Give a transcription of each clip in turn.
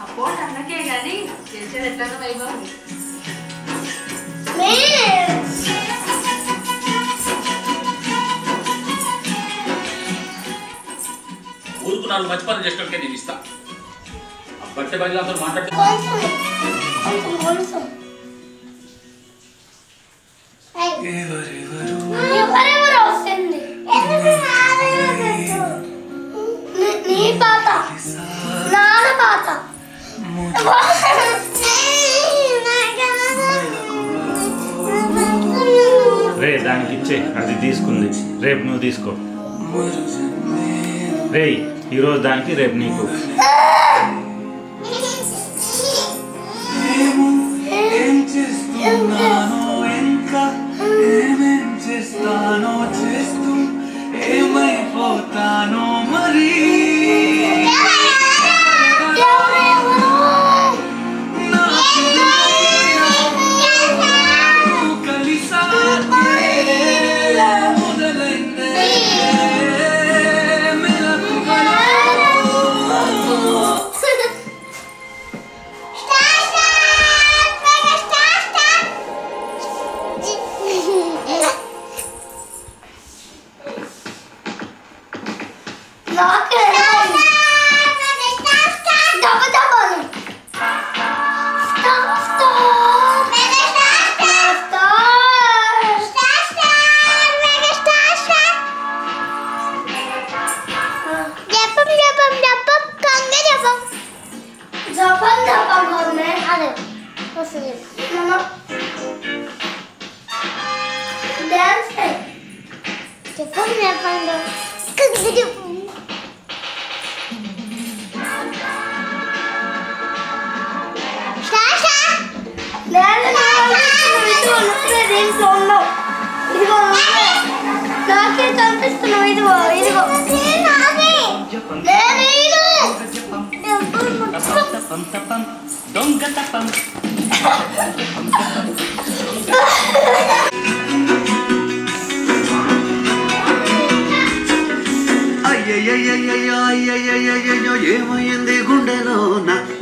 Support అన్నకే కానీ చేసేది ఎట్లా వైభవం ఊరుకు నాలుగు మంచి పనులు చేసినట్టుగా నేను ఇస్తా బట్టే బయలుతో మాట్లాడుతూ రే దానికి ఇచ్చే అది తీసుకుంది రేపు నువ్వు తీసుకో రే ఈరోజు దానికి రేపు నీకు ఏమైపోతానో మరి ఏమైంది గుండెలో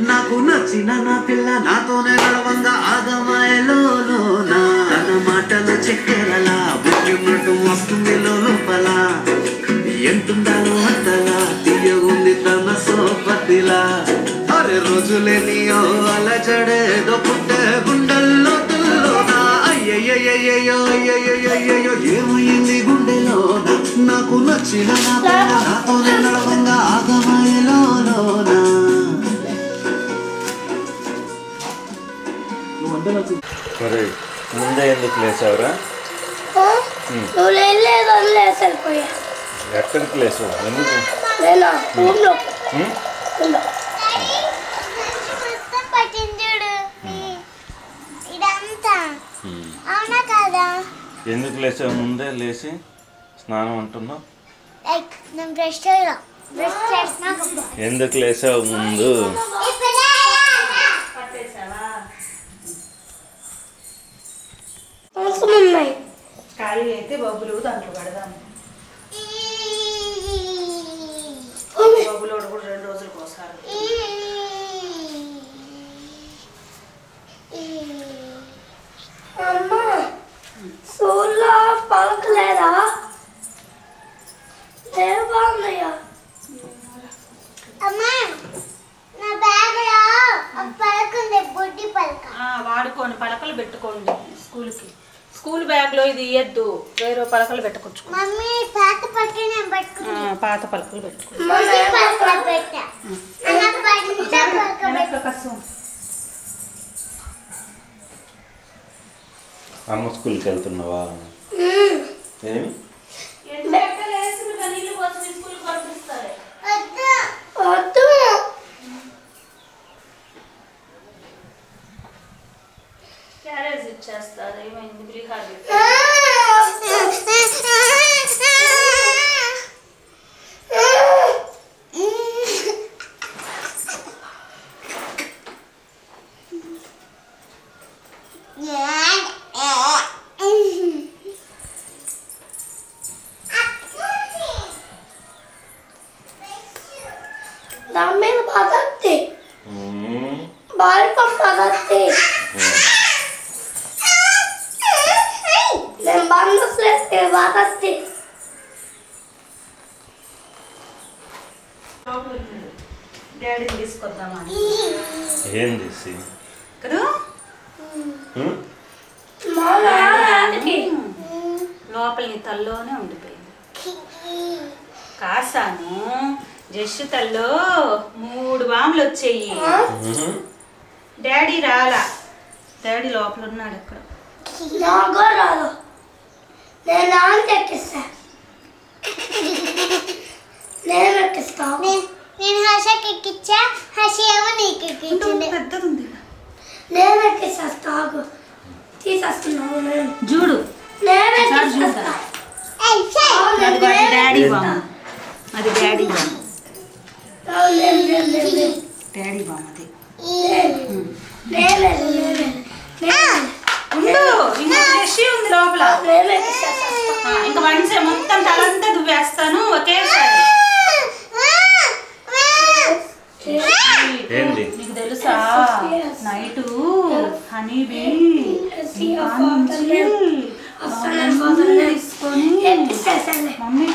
నాకు నచ్చిన నా పిల్ల నాతోనే నడవంగా ఆగమాయలో నా మాటలు చక్కెరలా బుద్ధిమట్టు వస్తుంది లోపల ఎంతుండాలో అంతలా తీయగుంది తన సోపతిలా అరే రోజులేనియో అలజడేదో పుట్టే గుండెల్లో తుల్లోనా అయ్యయ్యో ఏమైంది గుండెలో నాకు నచ్చిన నా పిల్ల నాతోనే నడవంగా ఆగమాయలో మరి ముందే ఎందుకు లేచావురా ఎక్కడికి లేచావు ఎందుకు ఎందుకు లేచావు ముందే లేచి స్నానం అంటున్నావు ఎందుకు లేచావు ముందు ఖాళీ అయితే బొబ్బులు దాంట్లో పడదాము బొబ్బులు కూడా 2 రోజులకు ఒకసారి అమ్మా సోలా పలకలేదా లేవన్నయ్యా అమ్మా నా బ్యాగ్లో పలకండి బుడ్డి పలక వాడుకోండి పలకలు పెట్టుకోండి స్కూల్ బ్యాగ్లో ఇది ఇయ్యద్దు వేరే పలకలు పెట్టుకోవచ్చు మమ్మీ పాత పలక నేను పట్టుకున్నా పాత పలకలు పెట్టుకోండి అమ్మ స్కూల్కి వెళ్తున్నావా ఏమి క్యారేజ్ ఇచ్చేస్తారు ఏమైంది బ్రిహార్ दाम में बात आती बाल पर बात आती मैं बांध से बात आती డాడీని తీసుకొద్దామని ఏంది సి కదా माला आती లోపల నీ తల్లోనే ఉండిపోయింది కాసాను జస్ట్ తల్లో 3 బాంబులు వచ్చాయి డాడీ రాలా డాడీ లోపల ఉన్నాడు అక్కడ नागो रालो ने नाम क्या किस्सा నేను ఎక్కిస్తాను నేను హర్షకి ఎక్కిచ్చా హర్ష ఏమో నీకు ఎక్కించింది పెద్దది ఉంది నేను ఎక్కిస్తాను తీసేస్తున్నాను నేను చూడు నేను ఎక్కిస్తా డాడీ బామ్మ అది డాడీ బామ్మ డాడీ బామ్మ అది ఉండు ఇంకా ఫ్రెష్ ఉంది లోపల ఇంకా వన్సే మొత్తం తలంతా దువ్వేస్తాను ఒకేసారి ఏంది నీకు తెలుసా నైటు హనీబీ తీసుకొని మమ్మీ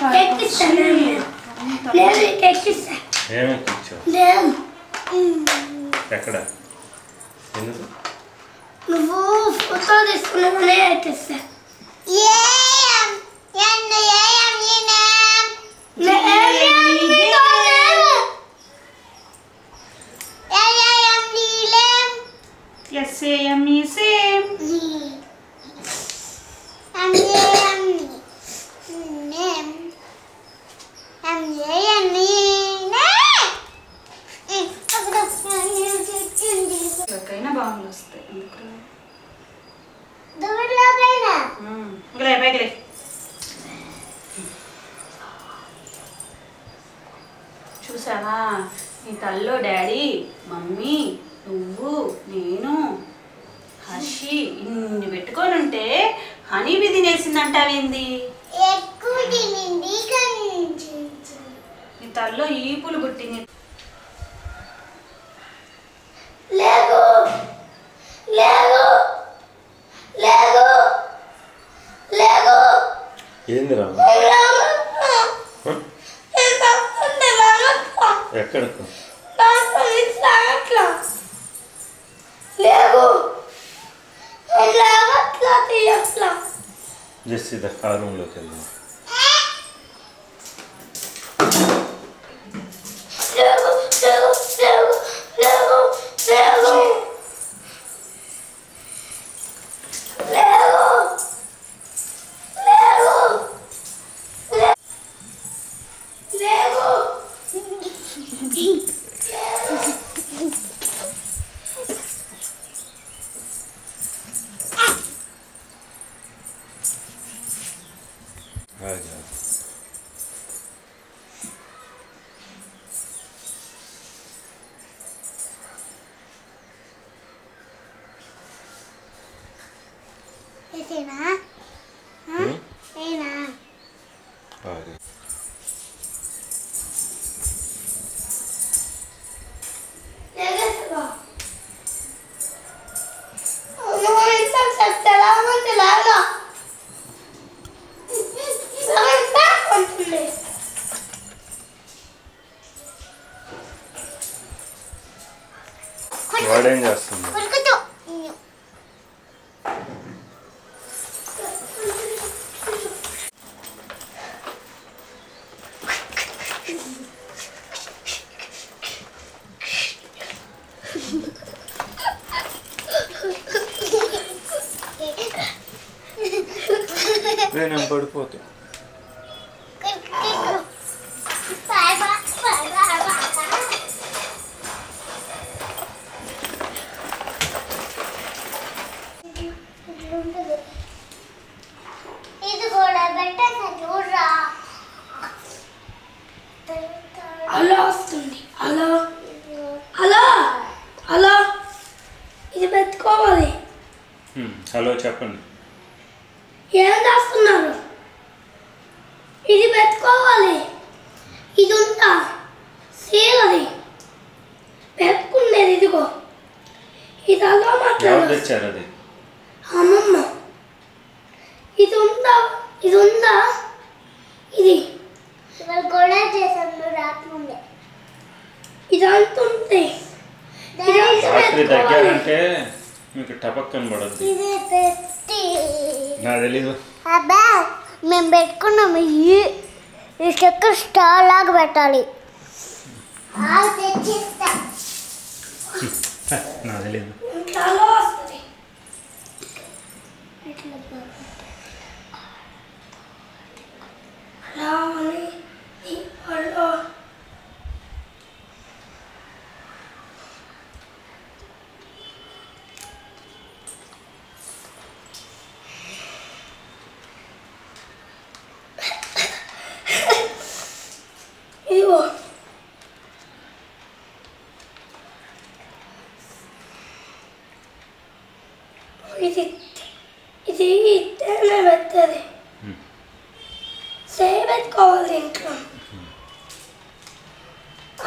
ఏమి కూర్చో ఎక్కడ ఎందుకు నువ్వు ఫోటో తీసుకున్నావనే ఎక్కిస్తా సేమ్ ఎవరికైనా బాగుంది వస్తాయి ఇంకా పైకి చూసావా నీ తల్లో డాడీ మమ్మీ నువ్వు నేను హర్షి ఇన్ని పెట్టుకొని ఉంటే హనీబీ తినేసిందంటావేంది నీ తల్లో ఈపులు పుట్టింది లేగు లేగు లేగు లేగు ఏంది రా ఎక్కడకు లేగు లేవట్లా తీయట్లా జస్ట్ ఇది ఆ రూమ్లోకి వెళ్దాం లేగు లేగు లేగు లేగు లేగు లేగు వాడేం చేస్తుంది నేను పడిపోతా ఉంటుంది హలో చెప్పండి. ఏం చేస్తున్నారు? ఇది పెట్టుకోవాలి. ఇది ఉంటా సీలది పెట్టుకునేది. ఇదిగో ఇది అలా ఎవరు మాట్లాడు. తెచ్చారు అది? అమ్మమ్మ. ఇది ఉందా? ఇది ఉందా? ఇది ఇవాళ కూడా చేసాను రాత్రి ఉండే. ఇదంతా ఉంది. ఇదంతా రాత్రి పెట్టుకోవాలి. దగ్గరంటే మీకు టపక్ కనబడద్దు. ఇది పెట్టి నాకు తెలీదు. అబ్బా మేము పెట్టుకున్నాము. ఈ చెక్క స్టార్ లాగా పెట్టాలి. తెచ్చిస్తా. నాకు తెలీదు. చాలా వస్తుంది. అలా అని ఈ పళ్ళు ఇదిగో ఇది ఇద్దరే పెద్దది. సేమ్ పెట్టుకోవాలి ఇంట్లో.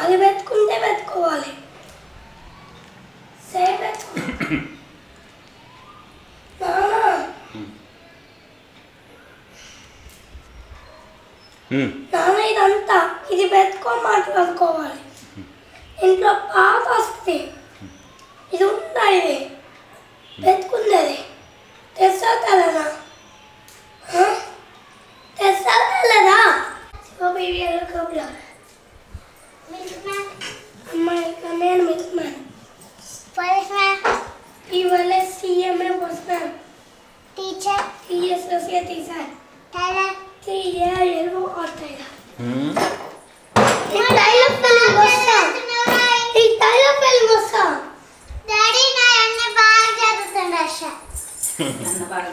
అది పెట్టుకుంటే పెట్టుకోవాలి. సేమ్ పెట్టుకోవాలి. నాన్న ఇదంతా ఇది పెట్టుకొని మాట్లాడుకోవాలి. ఇంట్లో పాత వస్తుంది. ఇది ఉందా? ఇది పెట్టుకునేది తెస్తా తెలనా? తెస్తా తెలనా? అమ్మాయి నేను మిల్క్మ్యాన్. ఇవాళ సీఎంఏ వస్తున్నాను. టీచర్ టీఎస్ఎస్ఏ తీసాను. టైలర్ ఎల్వో అవుతాయి. డాడీ నా అన్న బాగా చదువుతాను రష. నన్ను బాగా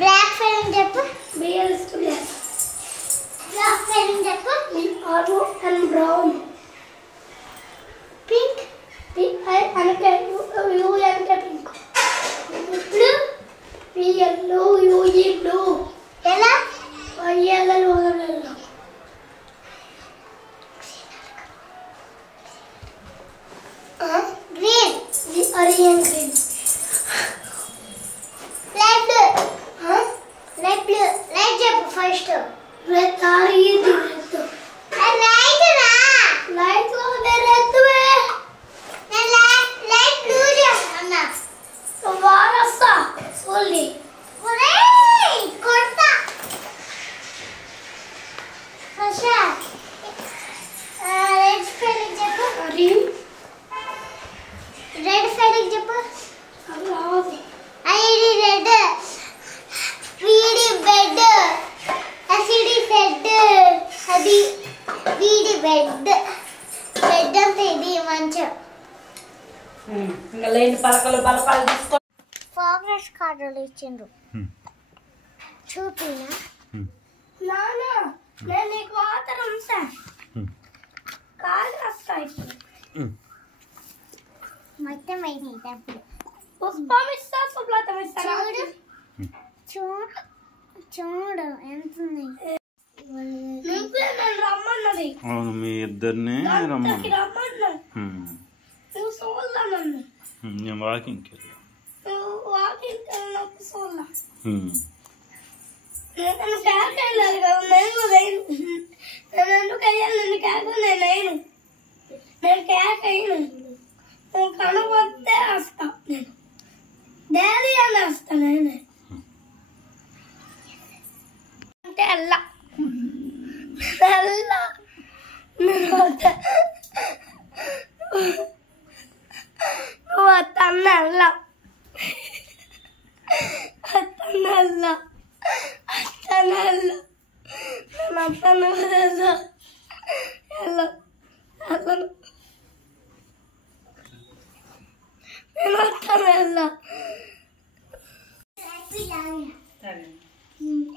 బ్లాక్ ఫెయిలింగ్ చెప్పు. బ్లాక్ ఫెయిలింగ్ చెప్పు. And brown. పింక్ అంటే యూ అంటే pink. Blue yellow you blue. ఎలా? yellow. Green orange green. Light blue. Light blue. Light చెప్పు ఫస్ట్. red red. లైట్ రా. light red వే. నేను లైట్ బ్లూ చేస్తున్నా. వారసా సోలి. ఒరేయ్ కొడతా. రష రెడ్ ఫెయిలింగ్ చెప్పు. green. రెడ్ ఫెయిలింగ్ చెప్పు. అలాది. ఐడి రెడ్. వీడి బెడ్. అసిడి సెడ్. అది వీడి బెడ్. బెడ్ అంటే ఇది మంచం. ఇంకా లేని పలకలు బలపాలు తీసుకో. ప్రోగ్రెస్ కార్డులు ఇచ్చిండ్రు. చూపినా నాన్న నేను నీకు వాటర్ ఉంచా. కాలు వస్తాయి. మొత్తం అయినాయి డబ్బులు. పుష్పం ఇస్తా సుప్లతం ఇస్తా. చూడు చూడు చూడు ఎంత ఉన్నాయి. నువ్వే నన్ను రమ్మన్నది. అవును, మీ ఇద్దరిని రమ్మను. రమ్మన్నా. నువ్వు సోల్లా నన్ను. నేను వాకింగ్కి వెళ్ళా. నువ్వు వాకింగ్ వెళ్ళినప్పుడు సోల్లా. నేను క్యాక్ వెళ్ళాలి కదా. నేను ఎందుకు అయ్యాను? నన్ను క్యాక్ నేను క్యాక్ అయ్యాను. నువ్వు కనబడితే వస్తా. నేను డాడీ అని వస్తా. నేనే అంటే వెళ్ళా. నువ్వు అత్తన్న వెళ్ళా. అత్తన్న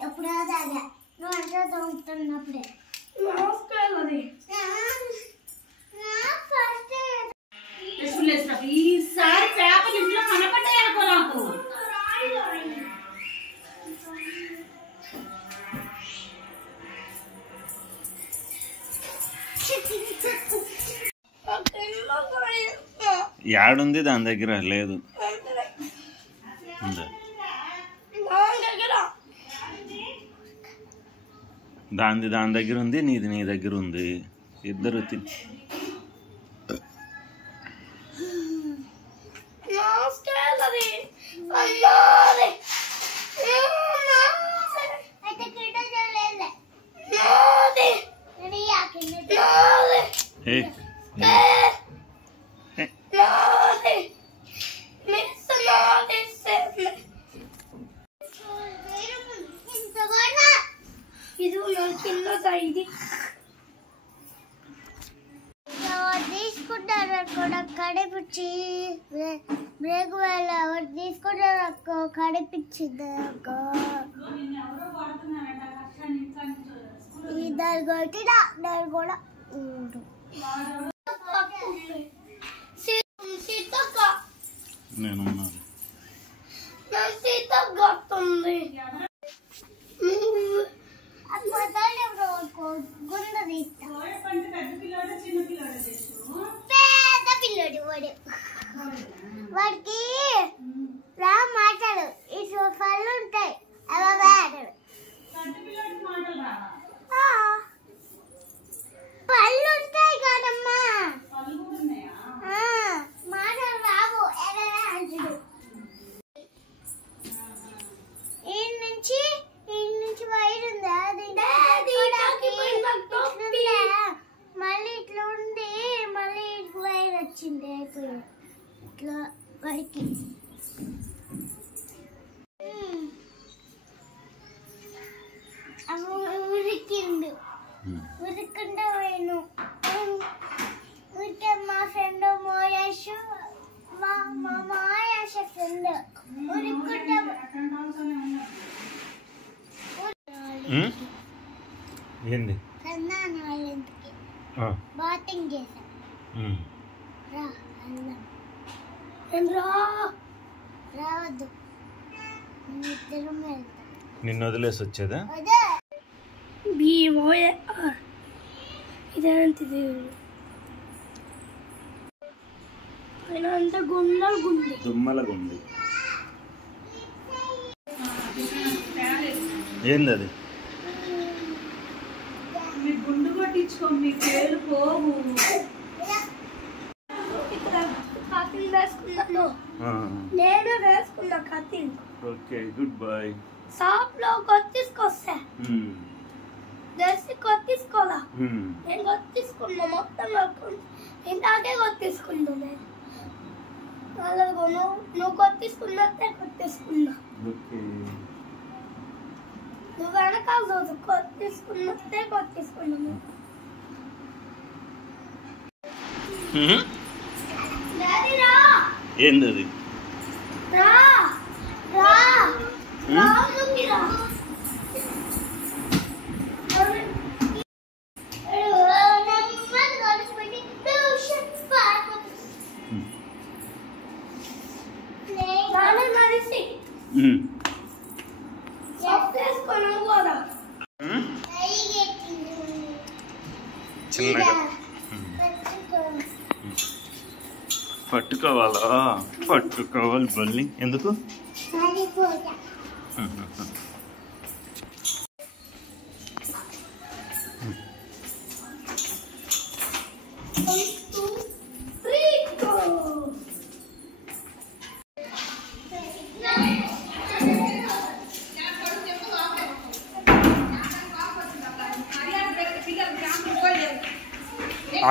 ఎప్పుడో తాగా నువ్వు అంటే తోముతున్నప్పుడే. నమస్కారం. యాడుంది దాని దగ్గర లేదు. దాని దగ్గర ఉంది, నీది నీ దగ్గర ఉంది. ఇద్దరు తీసుకుంటారు కూడా కడిపించి బ్రేక్ వేళ ఎవరు తీసుకుంటారు కడిపించింది ఇద్దరు కొట్టిన నేను కూడా నేను పెద్ద పిల్లడు వాడికి రా మాట్లాడు ఇటు పళ్ళు ఉంటాయి అలా మాట్లాడు పళ్ళు ఉంటాయి కాదమ్మా మాటలు రావు ఎలా అంటాడు. ఈ నుంచి వైర్ ఉంది అది మళ్ళీ ఇట్లా ఉండి మళ్ళీ వైర్ వచ్చింది అయిపోయి ఇట్లా వాడికి ఉరికిండు ఉరికుండా పోయాను. ఊరికే మా ఫ్రెండ్ మోయేష్ మా మాయేష్ ఫ్రెండ్ ఉరికుంటా ఏంది వాళ్ళింటికి బాతింగ్ చేశాను. రావద్దు ఇద్దరం వెళ్తాం. నిన్ను వదిలేసి వచ్చేదా? ఇదేంటిది అంత గుండె దుమ్మల గుండి ఏంది అది? మీ గుండు కొట్టించుకో, మీ పేరు పోవు. కత్తిని వేసుకున్నాను, నేను వేసుకున్నా కత్తిని. Okay good bye. షాప్ లో కొట్టించుకొస్తా కొట్టించుకోవాలా నేను కొట్టించుకున్నా మొత్తం ఇందాకే కొట్టించుకున్నా నేను. నువ్వు కొట్టించుకున్నట్టే కొట్టించుకున్నా. నువ్వు వెనకాల రోజు కొట్టించుకున్నట్టే కొట్టించుకున్నాను. ఏంది అది? రా రా రా ముందుకి రా. చిన్నగా పట్టుకోవాలా? పట్టుకోవాలి బల్లి. ఎందుకు?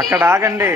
అక్కడ ఆగండి.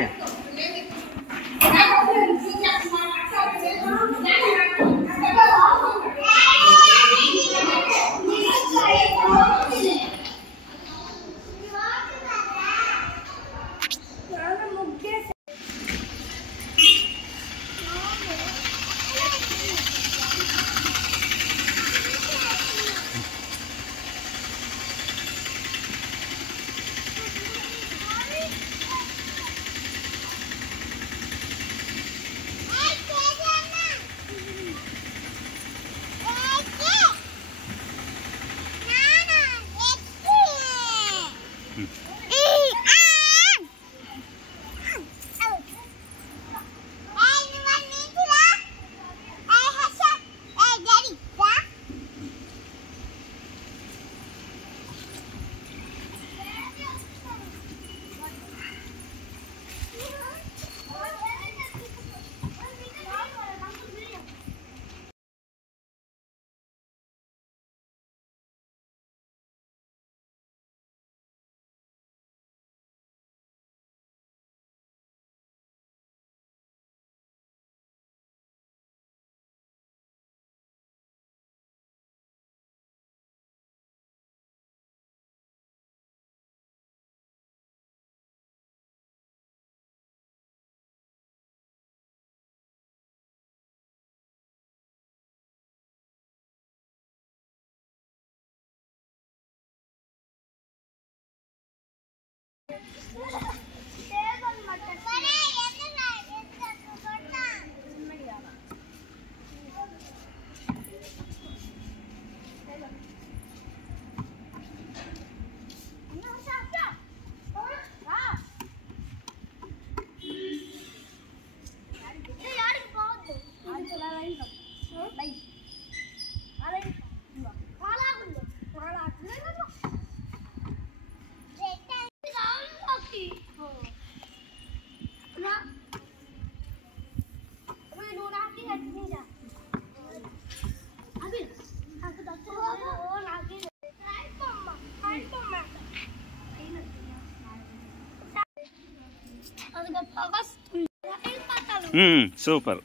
సూపర్.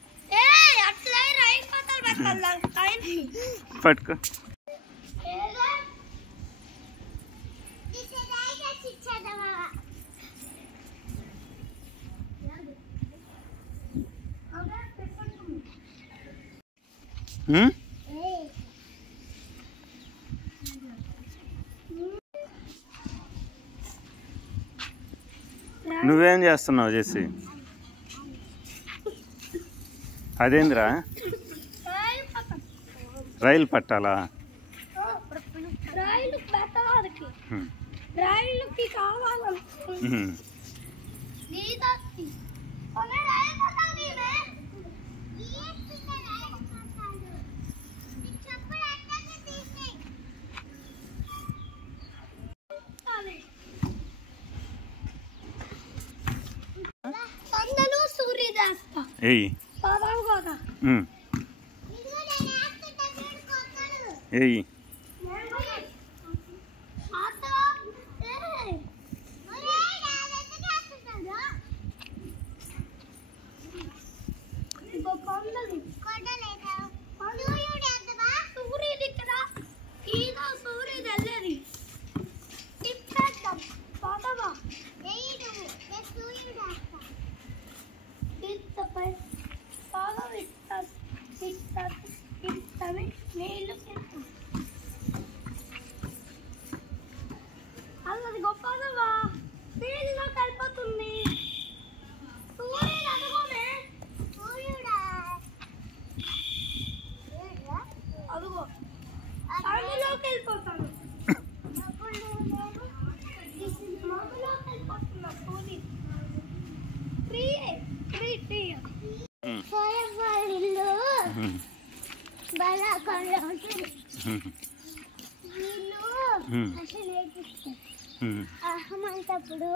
అట్లా రైలు పట్టాలి పెట్టాలి పట్టుకో. నువ్వేం చేస్తున్నావు చేసి? అదేంద్రా? రైలు పట్టాలా? రైలు పెట్టడానికి రైలుకి కావాలి ఏయ్ ఏయ్ అల్లది గొప్పదవా నీళ్ళలో కలిపోతుంది సూర్యుడు అదుగోనే అదుగో అందులోకి వెళ్ళిపోతాడు మధ్యలోకి వెళ్ళిపోతున్నా సూర్యుడు ఫ్రీ బాగా అహమంటప్పుడు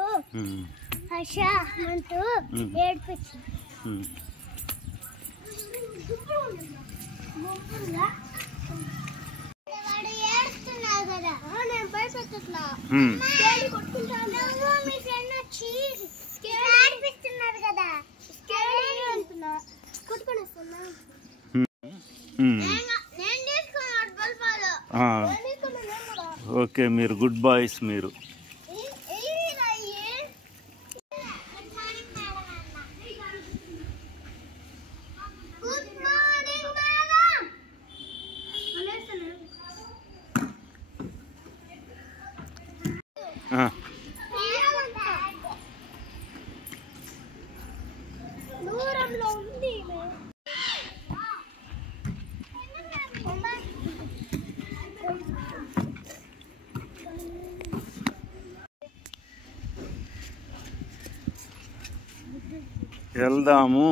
హర్ష అహమంటూ ఏడ్పించింది వాడు ఏడుస్తున్నావు కదా నేను భయపెట్టుతున్నా కొట్టుకుంటాను మీ ఫ్రెండ్ వచ్చి ఏడిపిస్తున్నారు కదా అంటున్నా కొట్టుకొని వస్తున్నా నేను తీసుకున్నాడు బల్పాలు ఓకే, మీరు గుడ్ బాయ్స్. మీరు దూరంలో ఉంది వెళ్దాము.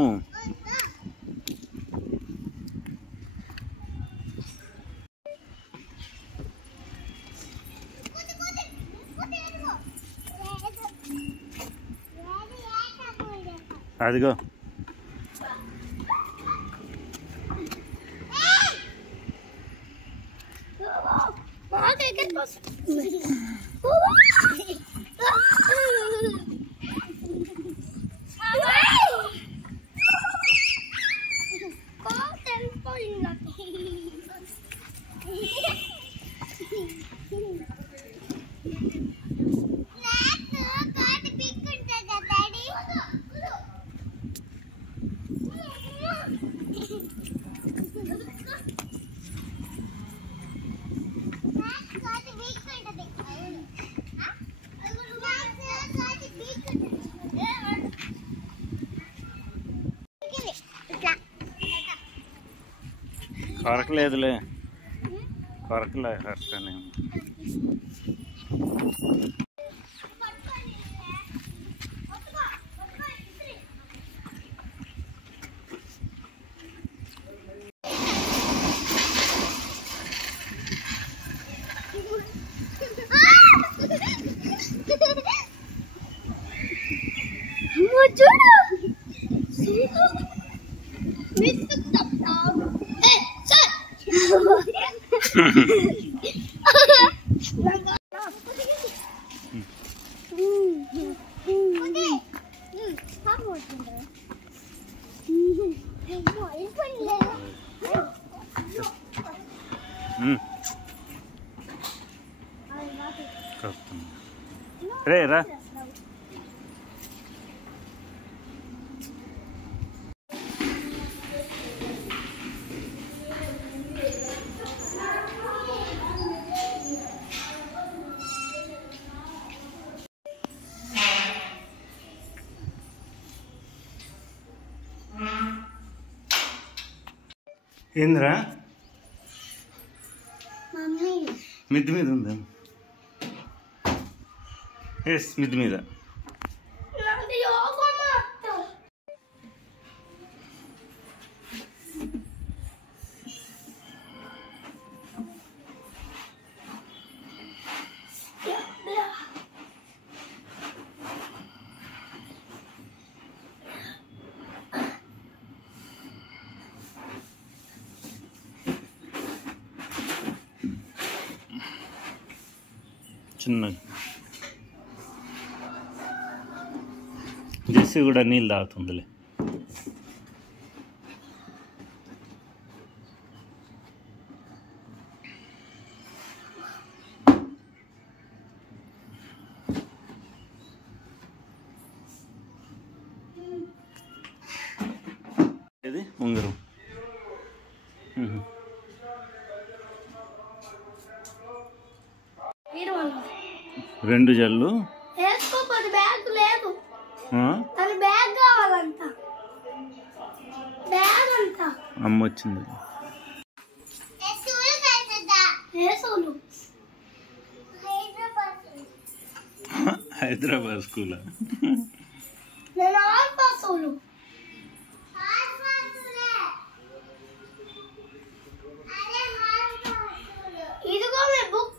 అదిగో కొరకలేదులే, కొరకలే హర్షనే. రే రా. ఏంద్రా మిద్ది మీద ఉందా? ఎస్ మిద్ది మీద. చిన్నది జెస్సీ కూడా నీళ్ళు తాగుతుందిలే. ఇది ఉంగరం. రెండు జల్లు వేసుకోపోతే బ్యాగ్ లేదు. బ్యాగ్ కావాలంట. బ్యాగ్ అంట. అమ్మ వచ్చింది. హైదరాబాద్ స్కూల్. ఇదిగో మీ బుక్.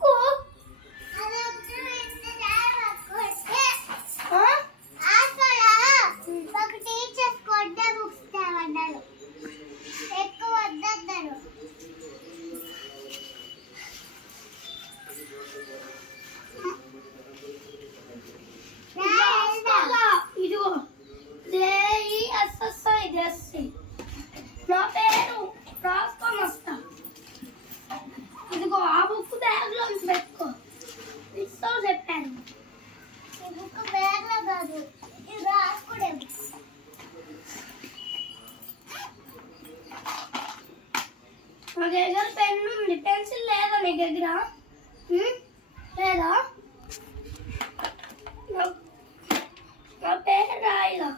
నా పేరు రాసుకొని వస్తా. ఇదిగో ఆ బుక్ బ్యాగ్ లో పెట్టుకో. ఇస్తో చెప్పాను. ఈ బుక్ బ్యాగ్ లో కాదు, ఇది రాసుకునే బుక్. నా దగ్గర పెన్ ఉంది. పెన్సిల్ లేదా నీ దగ్గర? లేదా? నా పేరు రాయిలా.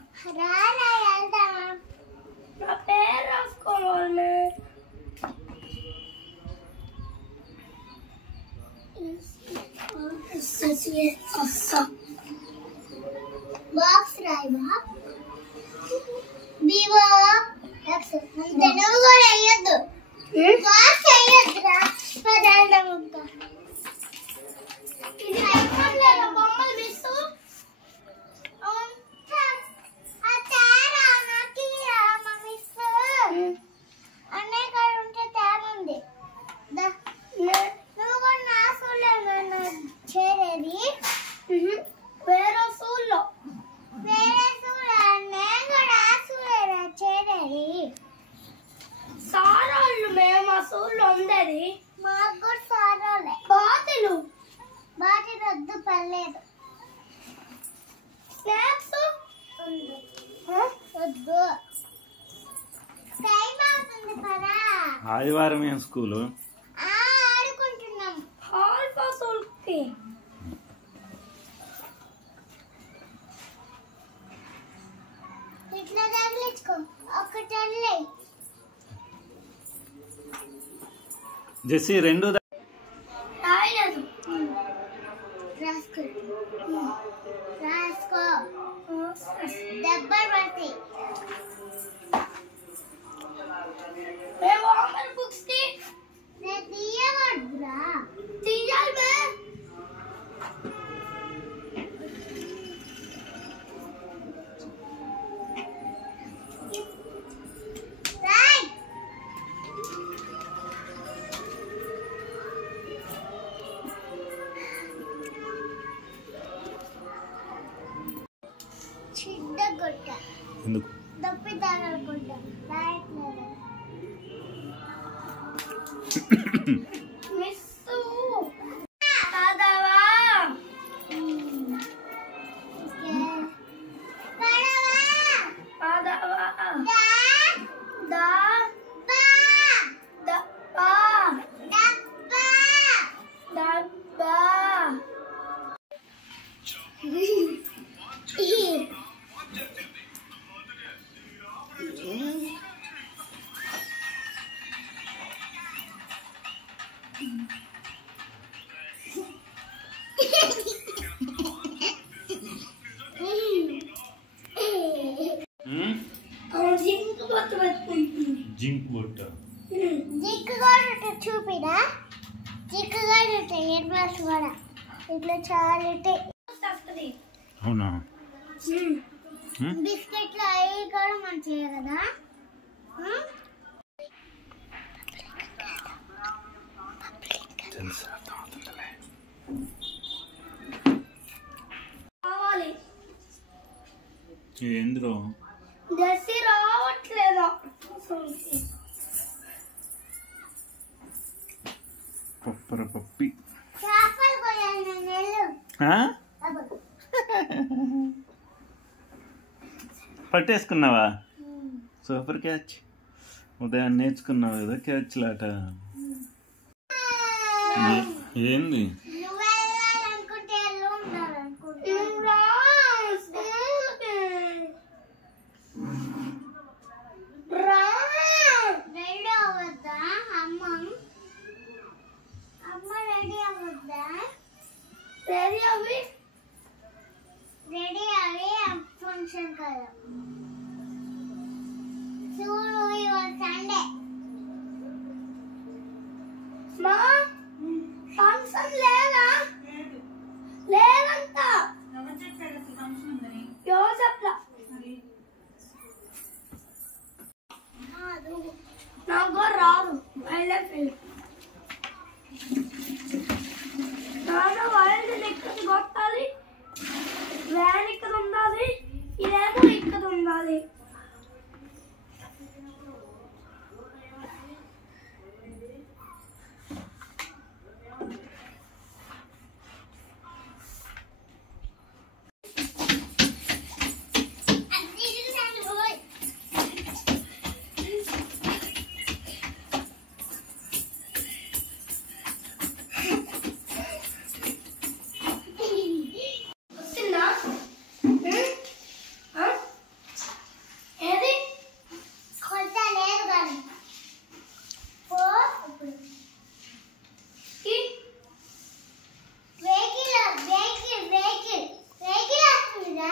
నా పేరు రాసుకోవాలి. బాక్స్ రాయవా? బీవో అంతే. నువ్వు కూడా వేయద్దు. బాక్స్ వేయద్దురా. ఇది అయిపోలేదు. బొమ్మలు మిస్సు వేరే సూల్లో సారాళ్ళు మేము ఆ సూల్లో ఉండేది. మాకు కూడా సారాలే. బాటిలు వద్దు, పర్లేదు. స్నాక్స్ వద్దు. టైం అవుతుంది పరా. ఆదివారం ఏం స్కూలు? ఆడుకుంటున్నాం. హాల్ ఫాసోల్కి ఇట్లా తగిలించుకో. ఒకటి జెస్సీ రెండు రాయలేదు. రాసుకో రాసుకో. దెబ్బలు పడతాయి. మేము హోంవర్క్ బుక్స్ తీయకూడదురా. తీయాలి మే. ఎందుకు? దప్పిద్దామనుకుంటా రాయట్లేదు. మిస్సు కాదవా కాదవా దా డబ్బా డబ్బా జింక్ బొట్ట జిక్కుగాడు చూపినా జిక్కుగాడు ఎడ్వాన్స్ కూడా ఇట్లా చాలా అవునా బిస్కెట్లు అవి కూడా మంచిగా కదా. కావాలి ఎందులో దసి రావట్లేదా పప్పర పప్పి చేపలు కొయ్యాలి నెల్లు పట్టేసుకున్నావా? Super catch. ఉదయం నేర్చుకున్నావు కదా క్యాచ్లాట. ఏంది నువ్వు వెళ్ళాలనుకుంటే ఎల్లు ఉండాలనుకుంటే రెడీ అవ్వద్దా అమ్మ? అమ్మ రెడీ అవ్వద్దా? రెడీ అవి రెడీ అవి ఫంక్షన్ కదా చూడు ఇవాళ సండే మా ఫంక్షన్ లేదా లేదంట ఎవరు చెప్పలా నాకు రాదు నాన్న వైల్డ్ ఇక్కడ కొట్టాలి వ్యాన్ ఇక్కడ ఉండాలి ఇదేమో ఇక్కడ ఉండాలి ఏది కొత్త లేదు కానీ పో వెహికల్ వస్తుందా?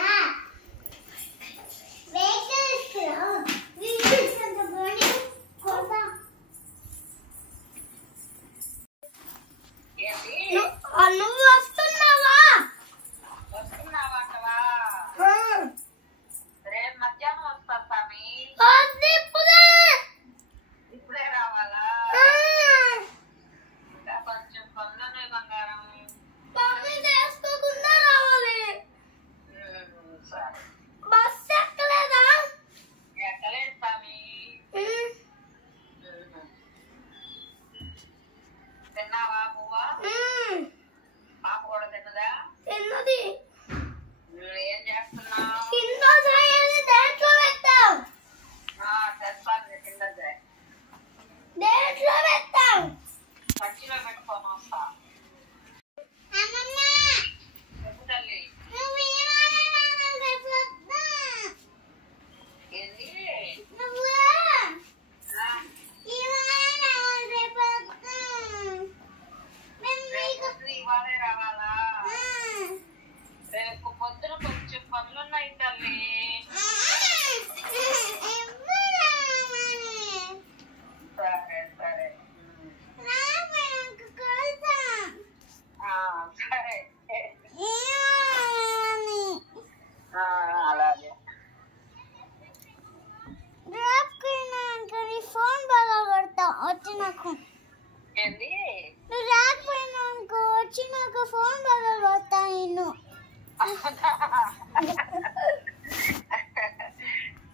వెహికల్ ఇస్తున్నా కొత్త నువ్వు వస్తున్నావా? రేపు మధ్యాహ్నం వస్తా స్వామి. ఇప్పుడే రావాలా? ఇంకా కొంచెం పనులున్నాయి బంగారం. పని చేసుకోకుండా రావాలి. సరే. బస్ ఎక్కలేదా? ఎక్కలేదు స్వామి. తిన్నావా పువ్వా? పాప కూడా తిన్నదా? తిన్నది. ఏం చేస్తున్నావు? కింద చేయాలి దేంట్లో పెట్టావు? తెస్తాను కింద దేంట్లో పెట్టావు? సంచిలో పెట్టుకొని వస్తా. చెప్పు తల్లి. ఏంది? రేపు ఇవాళే రావాలా? రేపు పొద్దున కొంచెం పనులున్నాయి తల్లి. సరే సరే సరే అలాగే. ఫోన్ బాగా కొడతా వచ్చి నాకు. ఏంది? నువ్వు రాకపోయినానుకో వచ్చి నాకు ఫోన్ బాగా కొడతా నిన్ను.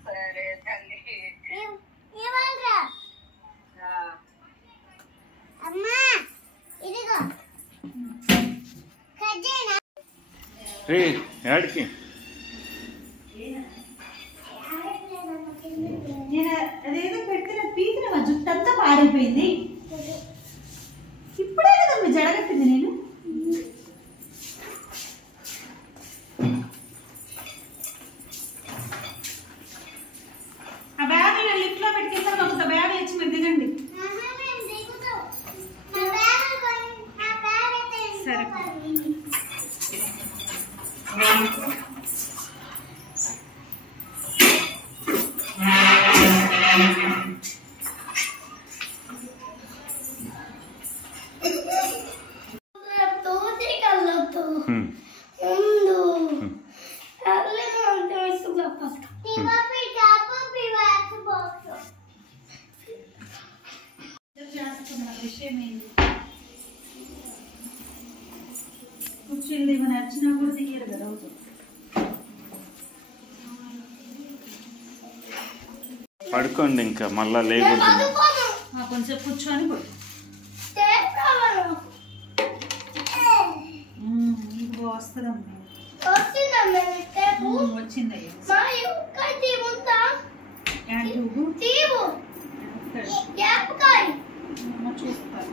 సరే యాడికి నేను అదేదో పెడితే నాకు పీకిన మా జుట్టు అంతా పాడైపోయింది. ఇప్పుడే కదా మీ జడగట్టింది నేను. ఆ బ్యాగ్ నేను లిఫ్ట్ లో పెట్టుకెళ్తాను. ఒక బ్యాగ్ ఇచ్చి మీరు దిగండి. సరే విషయం ఏంటి? కూర్చుంది మన నచ్చినా కూడా దిగారు కదా రోజు. పడుకోండి ఇంకా మళ్ళా లేకూడదు. కొంచెం కూర్చొని పడు. వస్తుందమ్మా. వచ్చింది చూస్తారు.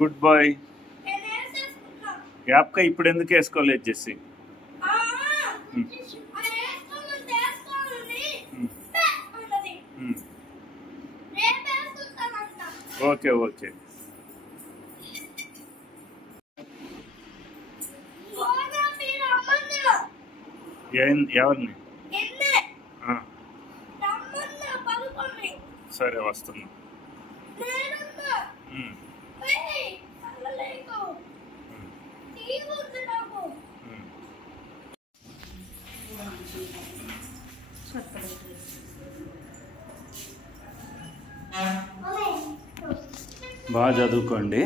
Good bye. యాప్కా ఇప్పుడు ఎందుకు వేసుకోలేదు జెస్సీ? Okay okay. ఎవరిని? సరే వస్తున్నా. బాగా చదువుకోండి,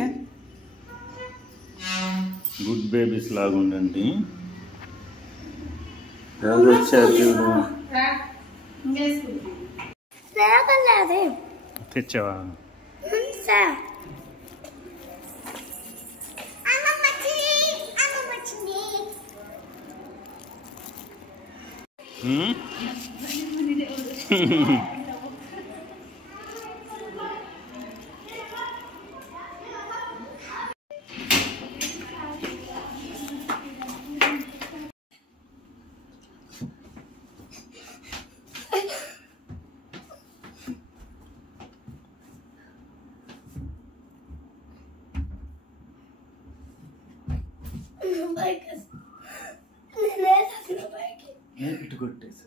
గుడ్ బేబీస్ లాగా ఉండండి. ఎవరు వచ్చారు చూడు. తెచ్చావా? ఇటు కొట్టేసి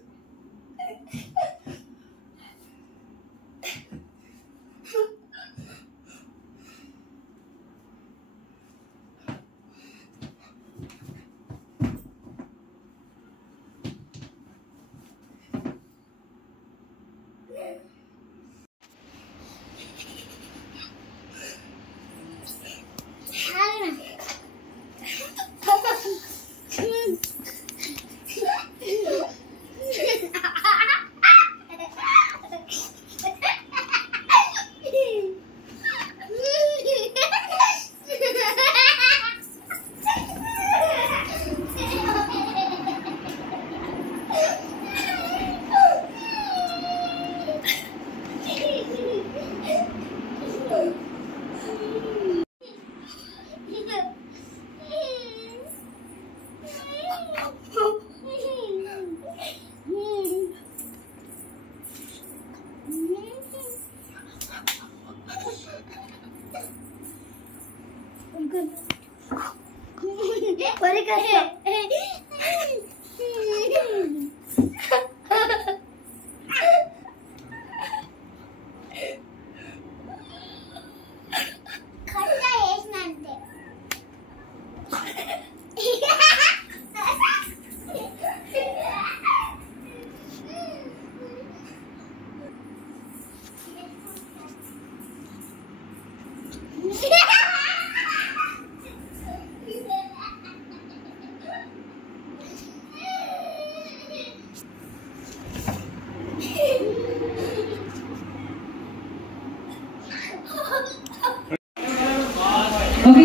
Okay,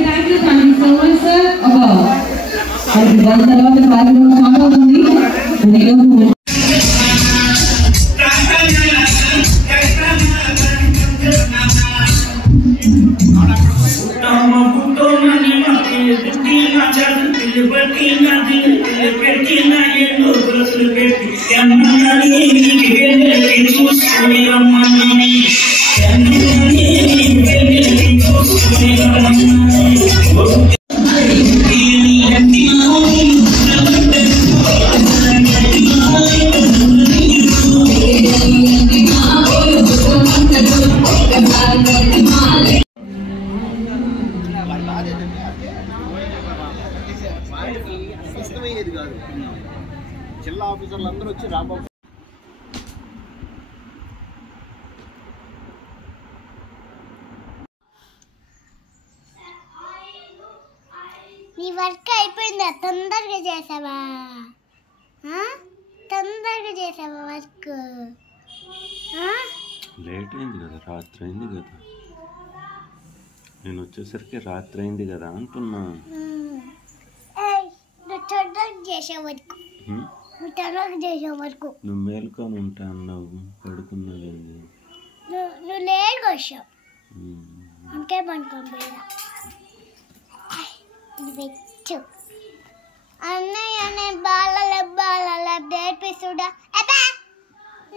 thank you so much, sir. అది దాని తర్వాత కార్యక్రమం సాగుతుంది. జిల్లా ఆఫీసర్లు అందరూ వచ్చి రాంబాబు నీ వర్క్ అయిపోయిందా? తొందరగా చేసావా? తొందరగా చేసావా వర్క్? లేట్ అయింది కదా, రాత్రి అయింది కదా. నేను వచ్చేసరికి రాత్రి అయింది కదా అంటున్నా. నువ్వు తొందరగా చేసే వరకు నువ్వు మేలుకొని ఉంటా అన్నావు, పడుకున్నావేంది? నువ్వు లేట్గా వచ్చావు, ఇంకే పనుకోపోయా. పెట్టు అన్నయ్య, నేను బాల నేర్పిస్తుడా.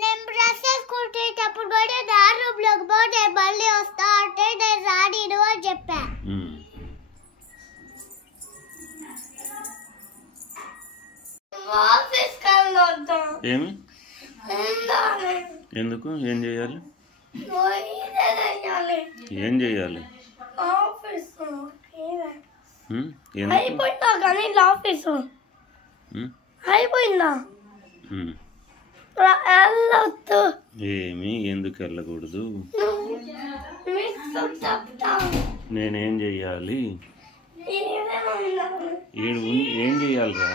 నేను డ్రెస్ వేసుకుంటేటప్పుడు కూడా నా రూమ్లోకి పోతే మళ్ళీ వస్తా అంటే నేను రానిను అని చెప్పా. ఏమి? ఎందుకు? ఏం చేయాలి? ఏం చేయాలి? అయిపోయిందా కానీ ఆఫీసు అయిపోయిందా? వెళ్ళొద్దు. ఏమి? ఎందుకు వెళ్ళకూడదు? నేనేం చెయ్యాలి? ఏం చెయ్యాలిరా?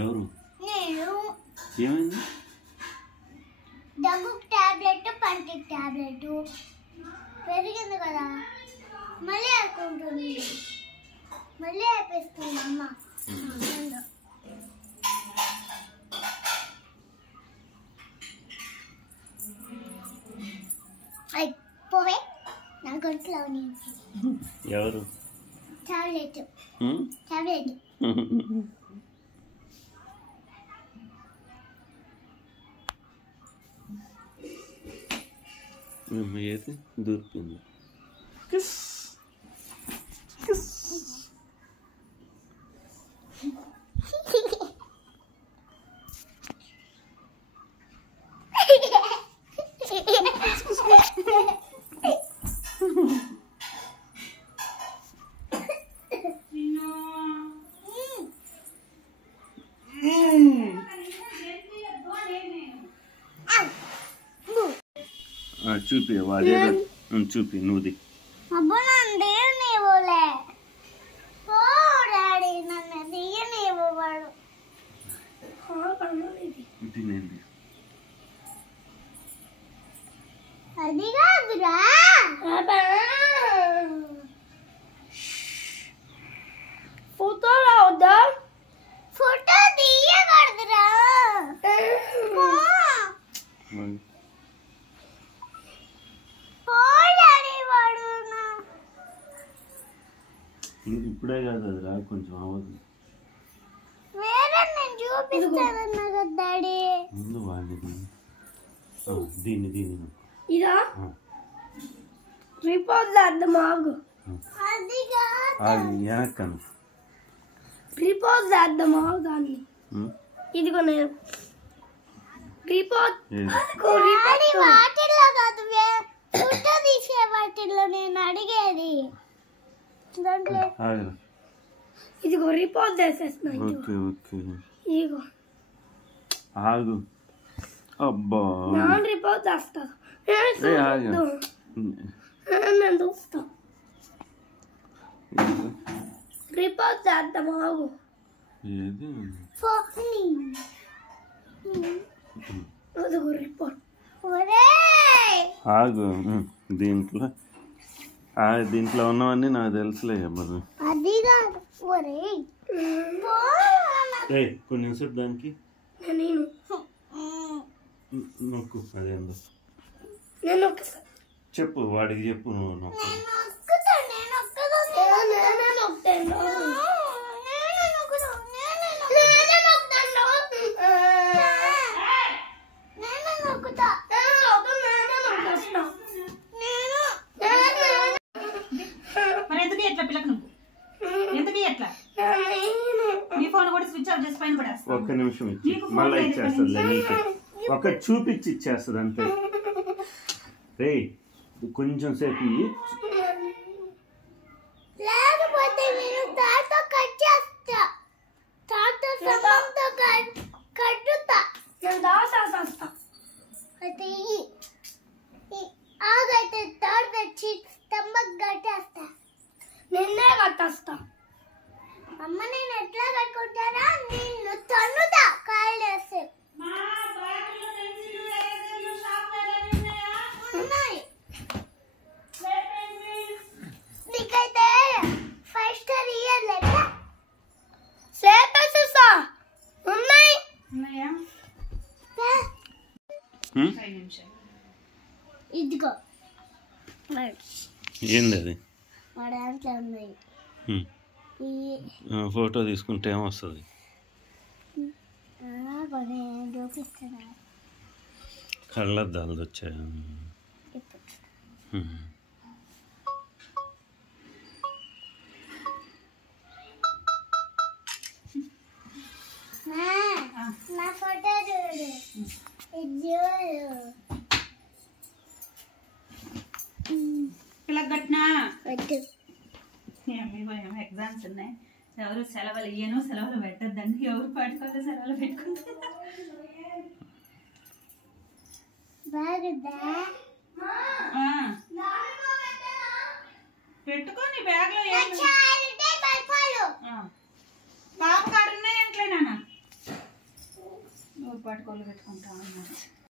ఎవరు? ఏమైంది? దగ్గు టాబ్లెట్, పంటికి టాబ్లెట్ పెరిగింది కదా, మళ్ళీ అనుకుంటుంది, మళ్ళీ వేపిస్తుంది అమ్మ. పోవే నా గొంతులో ఎవరు? టాబ్లెట్. ఏది దూరుతుంది? చూపి, అదే చూపి, నువ్వుది. అబ్బా నన్ను దిగనివ్వలే, డాడీ నన్ను దిగనివ్వవాడు. అది కాదురా, ఫోటో రావద్దా? ఫోటో తీయకూడదురా. ఇప్పుడే కాదు, అది రా, కొంచెం అవ్వదు. వేరే నేను చూపిస్తానన్నా కదా డాడీ. ముందు వాడిది దీన్ని ఇదా రిపోర్ట్ చేద్దాం ఆగు వెనక్కను రిపోర్ట్ చేద్దాం ఆగు దాన్ని ఇదిగో నేను రిపోర్ట్ వాటిల్లో కాదు ఫోటో తీసే వాటిల్లో నేను అడిగేది దాంట్లో ఇదిగో రిపోర్ట్ చేసేస్తున్నా ఇదిగో ఆగు అబ్బా నాన్ రిపోర్ట్ చేస్తా నేను చూస్తా రిపోర్ట్ చేద్దాం ఆగు అదిగో రిపోర్ట్ ఆగు దీంట్లో ఉన్నవన్నీ నాకు తెలుసులే మరి అది కాదు కొన్ని నిమిషం దానికి నేను నొక్కు అదేందో నేను చెప్పు వాడికి చెప్పు నువ్వు నొక్కు మరి ఎందుకు ఎట్లా పిల్లకి నువ్వు ఎందుకు ఎట్లా నీ ఫోన్ కూడా స్విచ్ ఆఫ్ చేసి పైన పడేస్తా. ఒక్క నిమిషం ఇచ్చి మళ్ళీ ఇచ్చేస్తుంది ఒక చూపించి ఇచ్చేస్తుంది అంతే. రే కొంచెం సేపు లేకపోతే నేను తాత కట్ చేస్తా తాత సమంతో కట్టుతా నేను దాసేస్తా అయితే ఆగైతే తాత కట్టి స్తంభం కట్టేస్తా నిన్నే కట్టేస్తా. అమ్మ నేను ఎట్లా కట్టుకుంటానా నిన్ను తన్నుతా కాయలు వేస్తే నీకైతే 5 స్టార్ ఇయ్యలేదా సేపేసేసా ఉన్నాయి ఉన్నాయా? ఇదిగో ఏంది అది మా దాంట్లో ఉన్నాయి ఫోటో తీసుకుంటే ఏమొస్తుంది చూపిస్తాను కళ్ళద్దాలు వచ్చాయి. నా ఫోటో చూడు ఇది పిల్లకి కట్టినా వద్దు ఎగ్జామ్స్ ఉన్నాయి. ఎవరు సెలవులు ఇయ్యను సెలవులు పెట్టద్దండి. ఎవరు పాటుకోవాలి సెలవులు పెట్టుకుంటారు. పెట్టుకో నీ బ్యాగ్ లో పాప కాడు ఉన్నాయి అంట్లే నాన్న. ఎవరు పాటుకోవాలి పెట్టుకుంటా అన్నారు.